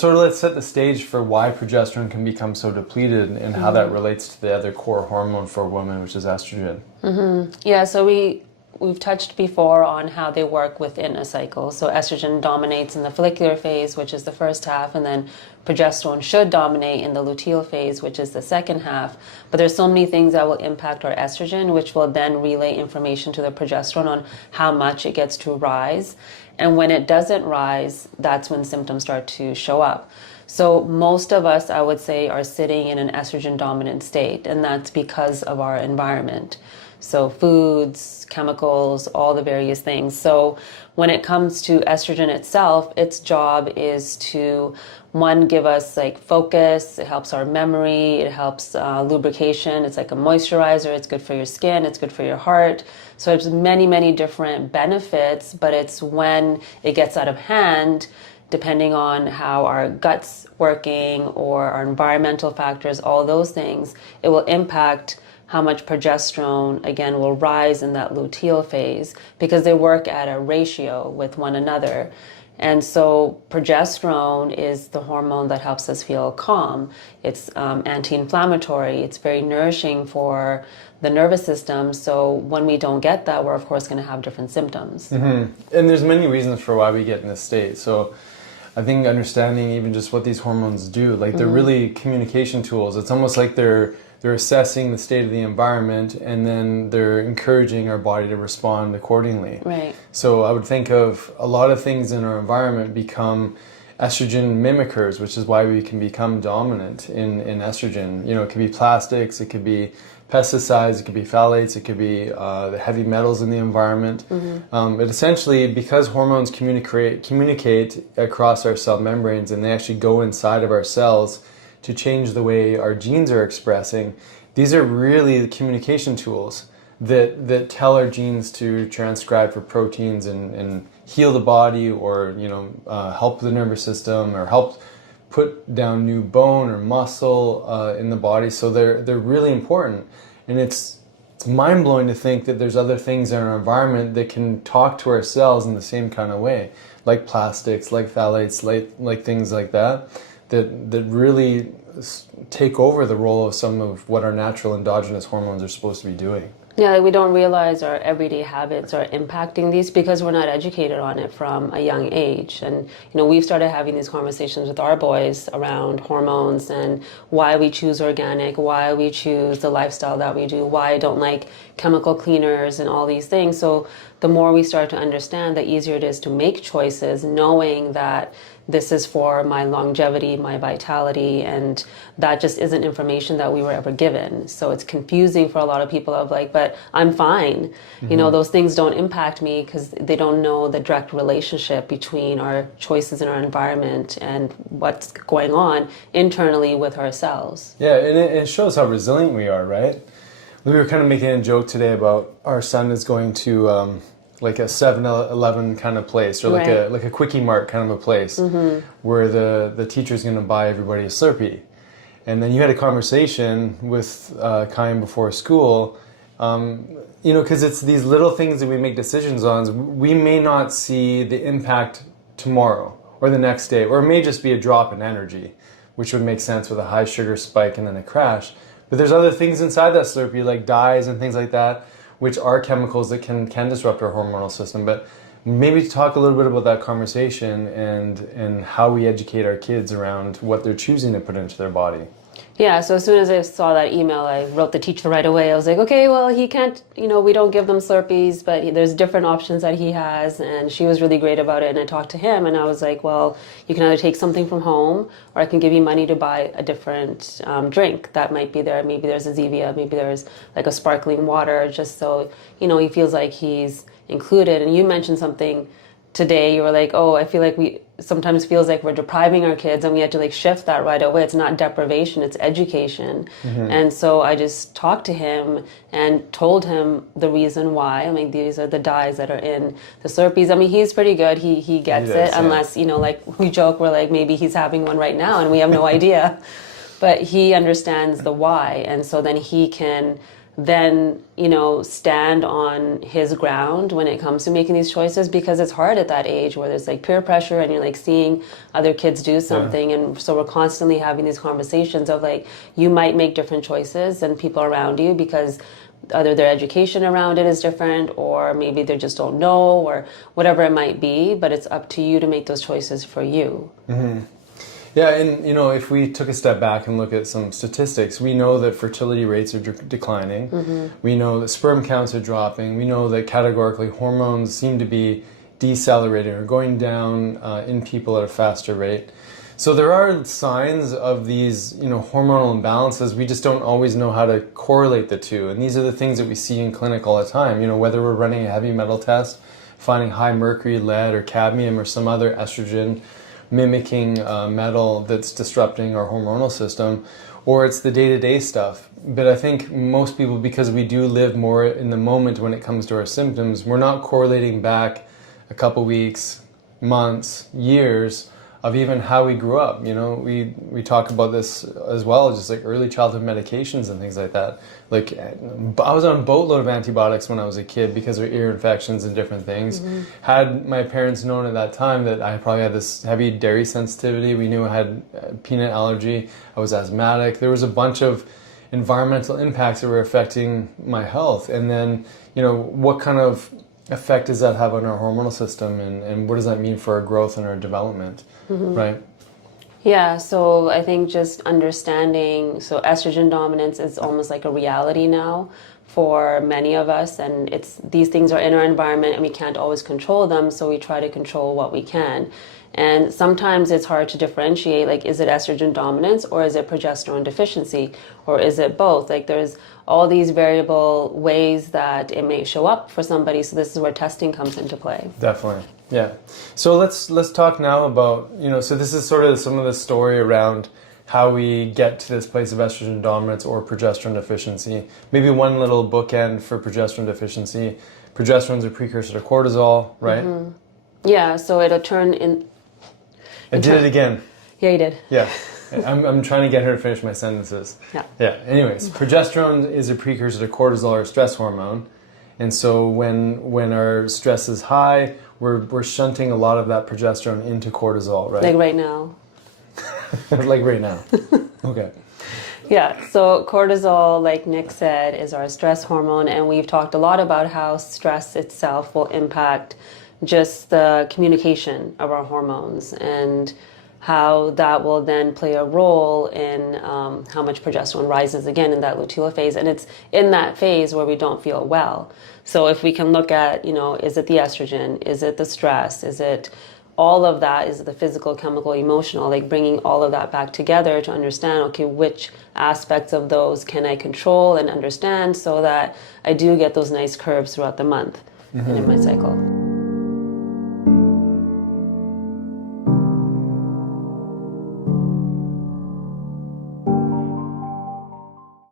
sort of let's set the stage for why progesterone can become so depleted and how that relates to the other core hormone for women, which is estrogen. Yeah, so we've touched before on how they work within a cycle. So estrogen dominates in the follicular phase, which is the first half, and then progesterone should dominate in the luteal phase, which is the second half. But there's so many things that will impact our estrogen, which will then relay information to the progesterone on how much it gets to rise. And when it doesn't rise, that's when symptoms start to show up. So most of us, I would say, are sitting in an estrogen dominant state, and that's because of our environment. So foods, chemicals, all the various things. So when it comes to estrogen itself, its job is to, one, give us like focus. It helps our memory. It helps lubrication. It's like a moisturizer. It's good for your skin. It's good for your heart. So there's many, many different benefits, but it's when it gets out of hand, depending on how our gut's working or our environmental factors, all those things, it will impact how much progesterone, again, will rise in that luteal phase because they work at a ratio with one another. And so progesterone is the hormone that helps us feel calm. It's anti-inflammatory. It's very nourishing for the nervous system. So when we don't get that, we're of course going to have different symptoms. And there's many reasons for why we get in this state. So I think understanding even just what these hormones do, like they're really communication tools. It's almost like they're assessing the state of the environment, and then they're encouraging our body to respond accordingly. Right. So I would think of a lot of things in our environment become estrogen mimickers, which is why we can become dominant in estrogen. You know, it could be plastics, it could be pesticides, it could be phthalates, it could be the heavy metals in the environment. But essentially, because hormones communicate across our cell membranes, and they actually go inside of our cells to change the way our genes are expressing, these are really the communication tools that tell our genes to transcribe for proteins and heal the body, or help the nervous system, or help put down new bone or muscle in the body. So they're really important, and it's mind-blowing to think that there's other things in our environment that can talk to our cells in the same kind of way, like plastics, like phthalates, like things like that really take over the role of some of what our natural endogenous hormones are supposed to be doing. Yeah, like we don't realize our everyday habits are impacting these because we're not educated on it from a young age. And, we've started having these conversations with our boys around hormones and why we choose organic, why we choose the lifestyle that we do, why I don't like chemical cleaners and all these things. So the more we start to understand, the easier it is to make choices, knowing that this is for my longevity, my vitality, and that just isn't information that we were ever given. So it's confusing for a lot of people of like, but I'm fine. Those things don't impact me because they don't know the direct relationship between our choices in our environment and what's going on internally with ourselves. Yeah, and it shows how resilient we are, right? We were kind of making a joke today about our son is going to like a 7-Eleven kind of place, or like a Quickie Mart kind of a place, where the teacher's going to buy everybody a Slurpee. And then you had a conversation with Kaim before school, because it's these little things that we make decisions on. We may not see the impact tomorrow or the next day, or it may just be a drop in energy, which would make sense with a high sugar spike and then a crash. But there's other things inside that Slurpee, like dyes and things like that, which are chemicals that can disrupt our hormonal system. But maybe talk a little bit about that conversation and how we educate our kids around what they're choosing to put into their body. Yeah, so as soon as I saw that email, I wrote the teacher right away. I was like, okay, well, he can't, we don't give them Slurpees, but there's different options that he has. And she was really great about it. And I talked to him and I was like, well, you can either take something from home, or I can give you money to buy a different drink that might be there. Maybe there's a Zevia, maybe there's like a sparkling water, just so, he feels like he's included. And you mentioned something today, you were like, oh, I feel like we sometimes feels like we're depriving our kids, and we had to like shift that right away. It's not deprivation, it's education. And so I just talked to him and told him the reason why. I mean, these are the dyes that are in the Slurpees. I mean, he's pretty good. He gets it, unless, like we joke, we're like, maybe he's having one right now and we have no idea. But he understands the why, and so then he can then, stand on his ground when it comes to making these choices, because it's hard at that age where there's like peer pressure and you're like seeing other kids do something. And so we're constantly having these conversations of like, you might make different choices than people around you because either their education around it is different, or maybe they just don't know, or whatever it might be, but it's up to you to make those choices for you. Yeah, and if we took a step back and look at some statistics, we know that fertility rates are declining. We know that sperm counts are dropping. We know that categorically hormones seem to be decelerating or going down in people at a faster rate. So there are signs of these, hormonal imbalances. We just don't always know how to correlate the two. And these are the things that we see in clinic all the time. Whether we're running a heavy metal test, finding high mercury, lead, or cadmium, or some other estrogen mimicking metal that's disrupting our hormonal system, or it's the day-to-day stuff. But I think most people, because we do live more in the moment when it comes to our symptoms, we're not correlating back a couple weeks, months, years of even how we grew up. We talk about this as well, just like early childhood medications and things like that. Like I was on a boatload of antibiotics when I was a kid because of ear infections and different things. Had my parents known at that time that I probably had this heavy dairy sensitivity, we knew I had peanut allergy, I was asthmatic, there was a bunch of environmental impacts that were affecting my health. And then, what kind of effect does that have on our hormonal system, and what does that mean for our growth and our development, right? Yeah, so I think just understanding, so estrogen dominance is almost like a reality now for many of us, and these things are in our environment and we can't always control them, so we try to control what we can. And sometimes it's hard to differentiate, like, is it estrogen dominance or is it progesterone deficiency, or is it both? Like, there's all these variable ways that it may show up for somebody, so this is where testing comes into play. Definitely. Yeah. So let's talk now about, so this is sort of some of the story around how we get to this place of estrogen dominance or progesterone deficiency. Maybe one little bookend for progesterone deficiency. Progesterone's a precursor to cortisol, right? Yeah, so it'll turn in... I did it again. Yeah, you did. Yeah. I'm trying to get her to finish my sentences. Yeah. Anyways, progesterone is a precursor to cortisol, or stress hormone. And so when our stress is high, we're shunting a lot of that progesterone into cortisol, right? Like right now. Like right now. Okay. Yeah, so cortisol, like Nick said, is our stress hormone, and we've talked a lot about how stress itself will impact just the communication of our hormones, and how that will then play a role in how much progesterone rises again in that luteal phase. And it's in that phase where we don't feel well. So if we can look at, is it the estrogen? Is it the stress? Is it all of that? Is it the physical, chemical, emotional? Like bringing all of that back together to understand, okay, which aspects of those can I control and understand so that I do get those nice curves throughout the month and in my cycle.